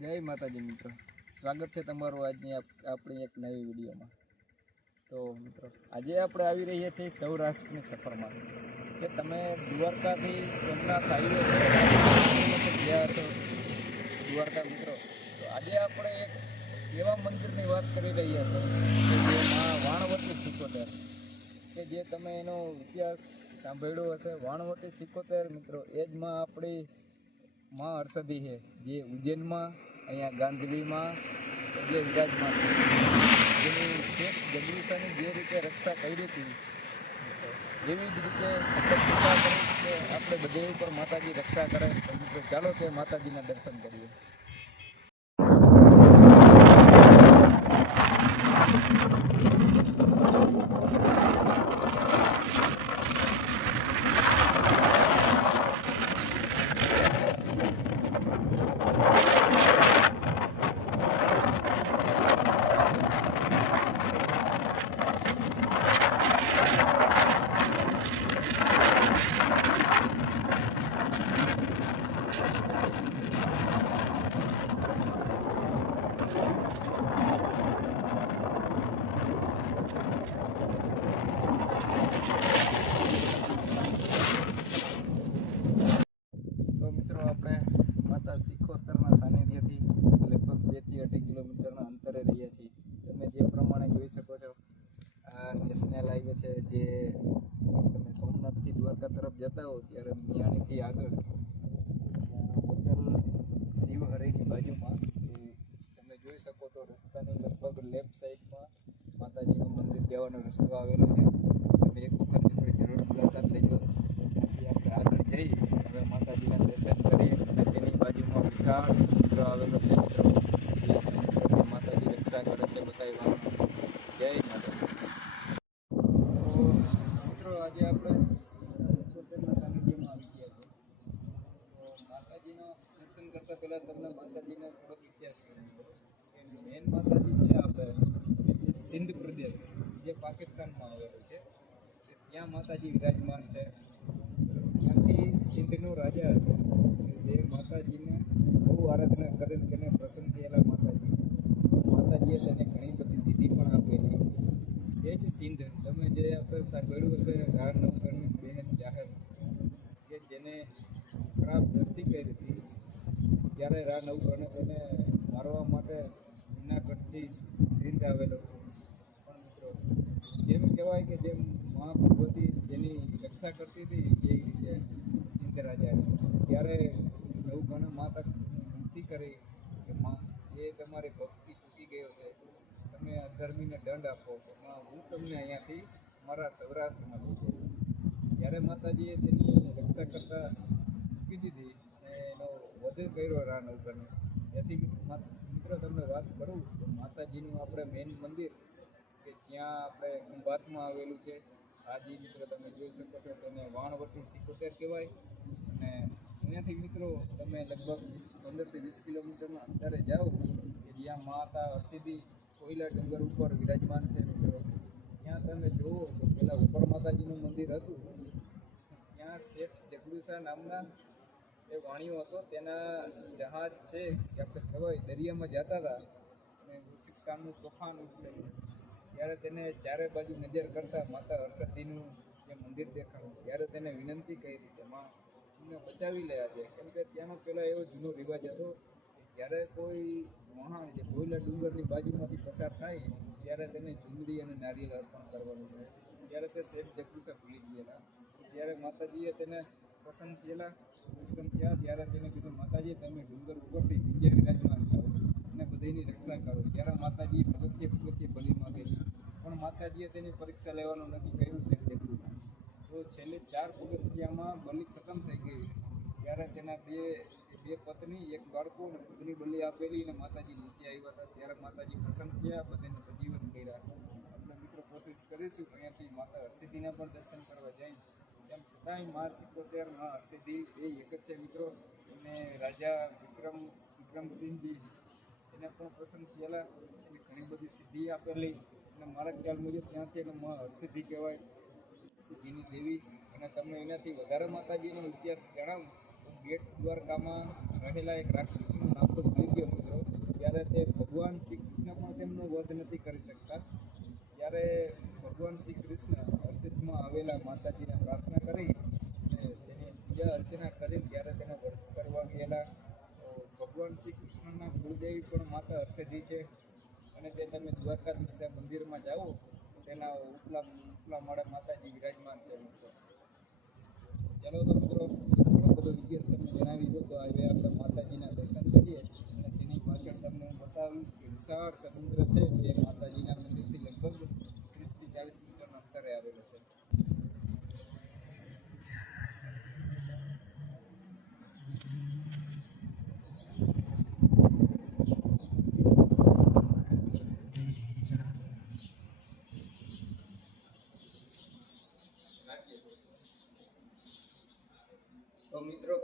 જય માતાજી મિત્રો. સ્વાગત છે તમારું આજની આપણી એક નવી વિડીયોમાં. તો મિત્રો, આજે આપણે આવી રહ્યા છીએ સૌરાષ્ટ્રની સફરમાં. કે તમે દ્વારકાથી સોમનાથ હાઈવે ગયા છો દ્વારકા મિત્રો, તો આજે આપણે એક એવા મંદિરની વાત કરી રહ્યા છીએ, કે જેમાં વાણવટી સિકોતેર. કે જે તમે એનો ઇતિહાસ સાંભળ્યો હશે, વાણવટી સિકોતેર મિત્રો, એ જ માં આપણી માં હર્ષદી છે, જે ઉજ્જૈનમાં અહીંયા ગાંધીમાં જે વિરાજમાન જેની શેખ જગદીશાની જે રીતે રક્ષા કરી હતી એવી જ રીતે આપણે બધે ઉપર માતાજી રક્ષા કરે. ચાલો તે માતાજીના દર્શન કરીએ તો મિત્રો આપણે માતા સિકોતરના સાનિધ્યથી લગભગ બેથી અઢી કિલોમીટરના અંતરે રહ્યા છીએ તમે જે પ્રમાણે જોઈ શકો છો આ નેશનલ હાઈવે છે જે તમે સોમનાથથી દ્વારકા તરફ જતા હો ત્યારે મિયાણીથી આગળ ત્યાં હોટલ શિવહરિની બાજુમાં એ તમે જોઈ શકો તો રસ્તાની લગભગ લેફ્ટ સાઈડમાં માતાજીનું મંદિર જવાનો રસ્તો આવેલો છે. તમે એક વખત મિત્રો જરૂર મુલાકાત લેજો. ત્યાંથી આપણે આગળ જઈ હવે માતાજીના દર્શન કરીએ અને તેની બાજુમાં વિશાળ સમુદ્ર આવેલો છે મિત્રો. એ સમુદ્રથી માતાજી રક્ષા કરે છે બતાવવાનું જય માતાજી. મિત્રો આજે આપણે દર્શન કરતા પહેલાં તમને માતાજીનો થોડોક ઇતિહાસ કહેવાનો કે મેન માતાજી છે આપણે સિંધ પ્રદેશ, જે પાકિસ્તાનમાં આવેલું છે ત્યાં માતાજી વિરાજમાન છે. ત્યાંથી સિંધનો રાજા હતો, જે માતાજીને બહુ આરાધના કરીને તેને પ્રસન્ન થયેલા માતાજી. માતાજીએ તેને ઘણી બધી સિદ્ધિ પણ આપેલી. એ જ સિંધ, તમે જે આપણે સાંભળ્યું હશે રાણ નવકરની બહેન જાહેર, કે જેને ખરાબ દ્રષ્ટિ કરી હતી, ત્યારે રા નવકર્ણે તેને મારવા માટે જૂનાગઢથી સિંધ આવેલો પણ મિત્રો, જેમ કહેવાય કે જેમ મા ભગવતી જેની રક્ષા કરતી હતી, એ રીતે સિંધ રાજા ત્યારે નવકર્ણે માતા વિનંતી કરી કે માં, એ તમારી ભક્તિ ચૂકી ગયો છે. તમે અધર્મીને દંડ આપો. તો હું તમને અહીંયાથી મારા સૌરાષ્ટ્રમાં લઈ જઉં ત્યારે માતાજીએ તેની રક્ષા કરતા મૂકી દીધી અને એનો વધુ કર્યો રાન નવકરને એથી મિત્રો, તમને વાત કરું તો માતાજીનું આપણે મેઇન મંદિર કે જ્યાં આપણે ખંભાતમાં આવેલું છે. આજી મિત્રો તમે જોઈ શકો છો, તેને વાણવટી સિકોતેર કહેવાય. અને અહીંયાથી મિત્રો, તમે લગભગ વીસ પંદરથી વીસ કિલોમીટરના અંતરે જાઓ કે જ્યાં માતા હરસિદ્ધિ કોયલા ડુંગર ઉપર વિરાજમાન છે મિત્રો. ત્યાં તમે જુઓ તો પેલા ઉપર માતાજીનું મંદિર હતું. ત્યાં શેઠ જગદુસા નામના એ વાણીઓ હતો. તેના જહાજ છે દરિયામાં જતા હતા. અને વૃશ્ચિકતાનું તોફાન ઉઠેલું ત્યારે તેને ચારે બાજુ નજર કરતા માતા હર્ષદીનું જે મંદિર દેખાયું ત્યારે તેને વિનંતી કરી કે, માં અમને બચાવી લે આજે. કેમ કે ત્યાંનો પહેલાં એવો જૂનો રિવાજ હતો કે જ્યારે કોઈ વહાણ જે કોયલા ડુંગરની બાજુમાંથી પસાર થાય, ત્યારે તેને ચુંદડી અને નારિયેળ અર્પણ કરવાનું છે ત્યારે તે શેઠ જગદુસા ભૂલી ગયેલા. ત્યારે માતાજીએ તેને પસંદ થયેલા પસંદ થયા ત્યારે તેને કીધું, માતાજી, તમે ડુંગર ઉપરથી નીચે વિરાજમાન કરો અને બધાની રક્ષા કરો. ત્યારે માતાજી પગથિયે પગથિયે બલી માગેલી પણ માતાજીએ તેની પરીક્ષા લેવાનું નક્કી કર્યું છે જગદુસા તો છેલ્લે ચાર પગથિયામાં બલી ખતમ થઈ ગઈ. ત્યારે તેના બે બે પત્ની, એક બાળકો અને પત્ની બલી આપેલી અને માતાજી નીચે આવ્યા હતા. ત્યારે માતાજી પ્રસન્ન થયા, બધાને સજીવન કર્યા. આપણે મિત્રો કોશિશ કરીશું અહીંયાથી માતા હરસિદ્ધિના પણ દર્શન કરવા જાય. તેમ છતાંય મા સિકોતેર મા હરસિદ્ધિ એ એક જ છે મિત્રો. અને રાજા વિક્રમ, વિક્રમસિંહજી એને પણ પ્રસન્ન થયેલા એને ઘણી બધી સિદ્ધિ આપેલી. અને મારા ખ્યાલ મુજબ ત્યાંથી એને મા હરસિદ્ધિ કહેવાય. સિદ્ધિની દેવી. અને તમને એનાથી વધારે માતાજીનો ઇતિહાસ જણાવું તો બેટ દ્વારકામાં રહેલા એક રાક્ષસનું નામ તો ભૂલી ગયો મિત્રો. ત્યારે તે ભગવાન શ્રી કૃષ્ણ પણ તેમનો વધ નથી કરી શકતા. ત્યારે ભગવાન શ્રી કૃષ્ણ હર્ષિતમાં આવેલા માતાજીને પ્રાર્થના કરી અને તેની પૂજા અર્ચના કરી ત્યારે તેને વર્ત કરવા ગયેલા તો ભગવાન શ્રી કૃષ્ણના કુળદેવી પણ માતા હર્ષદી છે અને તે તમે દ્વારકાધીશના મંદિરમાં જાઓ તેના ઉપલા ઉપલા માળે માતાજી વિરાજમાન છે મિત્રો ચાલો તો મિત્રો બધો ઇતિહાસ તમને જણાવી દો તો હવે આપણે માતાજીના દર્શન કરીએ અને તેની પાછળ તમને હું બતાવીશ કે વિશાળ સમુદ્ર છે જે માતાજીના મંદિરથી લગભગ ત્રીસથી ચાલીસ મીટરના અંતરે આવેલો છે.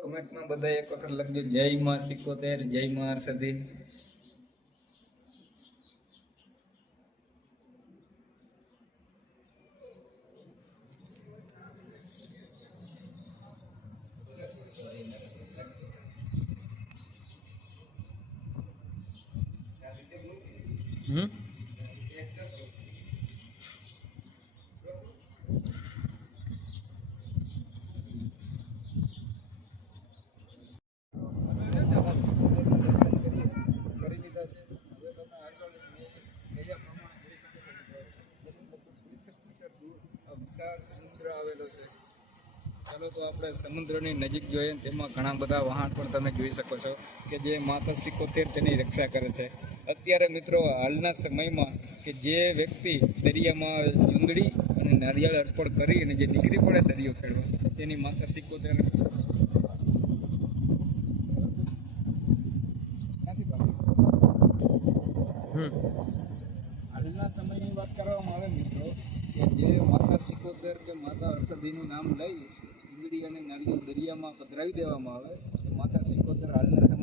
કમેન્ટમાં બધા એક વખત લખજો. જય માં સિકોતેર જય માં હર્ષદી હમ કરી દીધા છે હવે તમે આગળ મેં કયા પ્રમાણે જોઈ શકો છો મિત્રો. લગભગ 20 મીટર દૂર આ વિશાળ સમુદ્ર આવેલો છે ચાલો તો આપણે સમુદ્રની નજીક જોઈએ તેમાં ઘણા બધા વહાણ પણ તમે જોઈ શકો છો કે જે માતા સિકોતેર તેની રક્ષા કરે છે. અત્યારે મિત્રો હાલના સમયમાં કે જે વ્યક્તિ દરિયામાં ચૂંદડી અને નારિયેળ અર્પણ કરી અને જે નીકળી પડે દરિયો ખેડવા, તેની માથા સિકોતેર હાલના સમયની વાત કરવામાં આવે મિત્રો, કે જે માતા સિકોતેર કે માતા હર્ષદીનું નામ લઈ ઈંગડી અને નારિયેળ દરિયામાં પધરાવી દેવામાં આવે માતા સિકોતેર હાલના